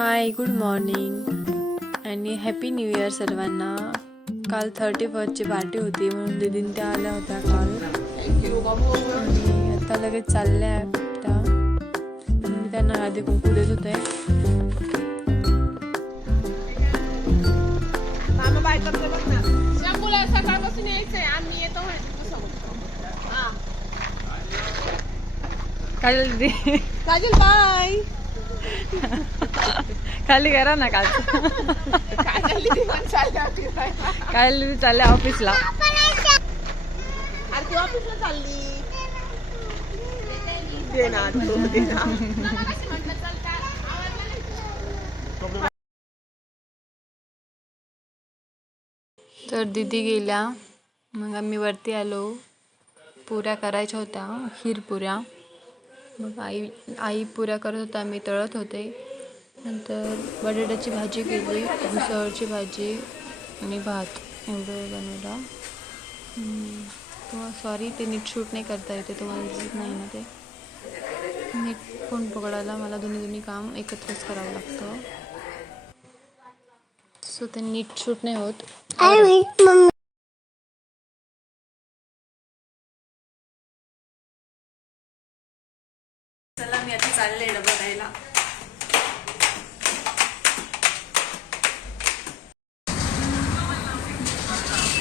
हाय, good morning आणि happy new year सर्वांना. काल 31st पार्टी होती म्हणून दीदीन त्या आल्या होत्या काल आणि आता लगेच चालल्या त्या. मी त्यांना आधी कुंकू देत होते. काजल दीदी, काजल बाय. खाली करा ना. काल काजल दीदी पण चालल्या ऑफिसला. अरे तू ऑफिसला चालली. दे ना तू दे ना. तर दीदी गेल्या, मग आम्ही वरती आलो. पुऱ्या करायच्या होत्या, खीर पुऱ्या. मग आई पुऱ्या करत होता, मी तळत होते. नंतर बटाट्याची भाजी केली, उसळची भाजी आणि भात एवढं बनवला. तुम्हाला सॉरी, ते नीट शूट नाही करता येते, तुम्हाला दिसत नाही ना. ते नीट फोन पकडायला मला दोन्ही काम एकत्रच करावं लागतं, सो ते नीट शूट नाही होत. चला, मी आता चालले डबा द्यायला.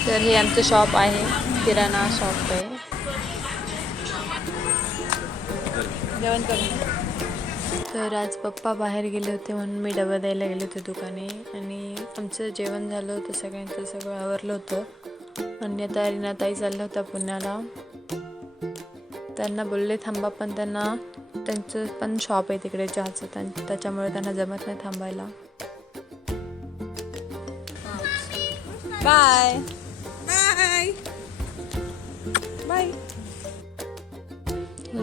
तर हे आमचं शॉप आहे, किराणा शॉप आहे. जेवण करून. तर आज पप्पा बाहेर गेले होते म्हणून मी डबा द्यायला गेले होते दुकाने. आणि आमचं जेवण झालं होतं, सगळ्यांचं सगळं आवरलं होतं. आणि आता रीनाताई चालल्या होत्या पुण्याला. त्यांना बोलले थांबा, पण त्यांचं पण शॉप आहे तिकडे चहाचं, त्याच्यामुळे त्यांना जमत नाही थांबायला. Bye bye bye.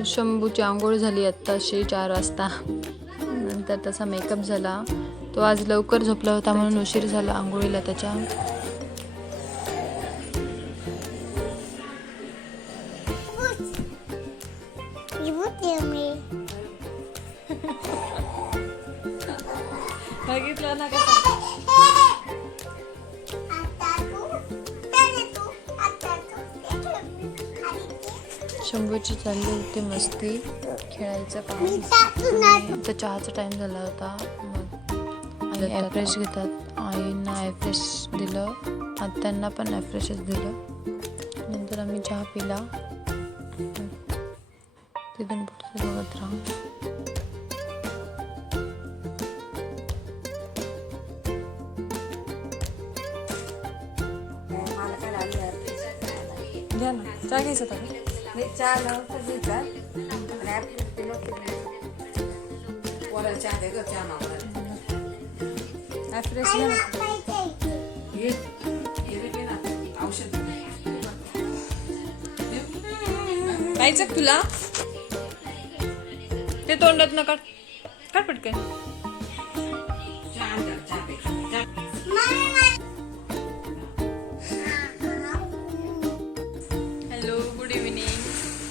शंभूची आंघोळ झाली आत्ताशी 4 वाजता. नंतर त्याचा मेकअप झाला. तो आज लवकर झोपला होता म्हणून उशीर झाला आंघोळीला त्याच्या. बघितलं ना कसं शंभूची चालली होती मस्ती, खेळायचं काम. आता चहाचा टाइम झाला होता. मग ॲफ्रेश घेतात. आईंना ॲफ्रेश दिलं, आत्यांना पण ॲफ्रेशच दिलं. नंतर आम्ही चहा पिला. तिथून पुढचं बघत राहा. घ्या ना, चहा घ्यायचा होता का? खायचं तुला ते तोंडात न काढ पटकन. Hello, good evening.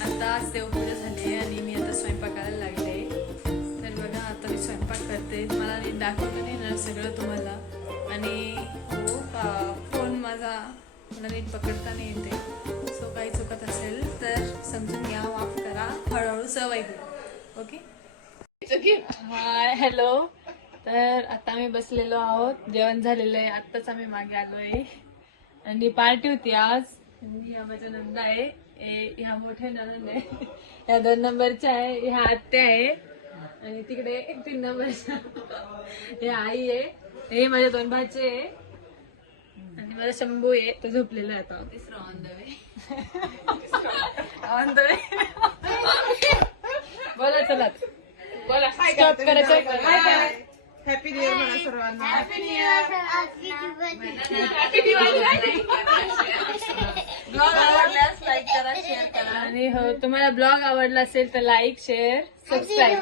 आता आज देवपूजा झाली आणि मी आता स्वयंपाकाला लागले. तर बघा, आता मी स्वयंपाक करते. मला नीट दाखवलं नाही ना सगळं तुम्हाला. आणि हो, फोन माझा मला नीट पकडता नाही येते. सो काही चुकत असेल तर समजून घ्या, माफ करा. हळूहळू सवय करू. ओके. हाय, हॅलो. तर आता आम्ही बसलेलो आहोत, जेवण झालेलं आहे. आत्ताच आम्ही मागे आलोय आणि पार्टी होती आज. ह्या माझ्या नंदा आहे, ह्या मोठ्या नंद आहे, ह्या 2 नंबरच्या आहे, ह्या आत्या आहे. आणि तिकडे 3 नंबरच्या हे आई आहे. हे माझे 2 भाचे आहे. आणि माझा शंभू आहे, तो झोपलेला आहे. तिसरा ऑन द वे. बोला, चला बोला. स्टॉप करायचं. हॅपी न्यू इयर म्हणा सर्वांना. Happy new year. ब्लॉग आवडल्यास लाईक करा, शेअर करा. आणि हो, तुम्हाला ब्लॉग आवडला असेल तर लाईक, शेअर, सबस्क्राईब.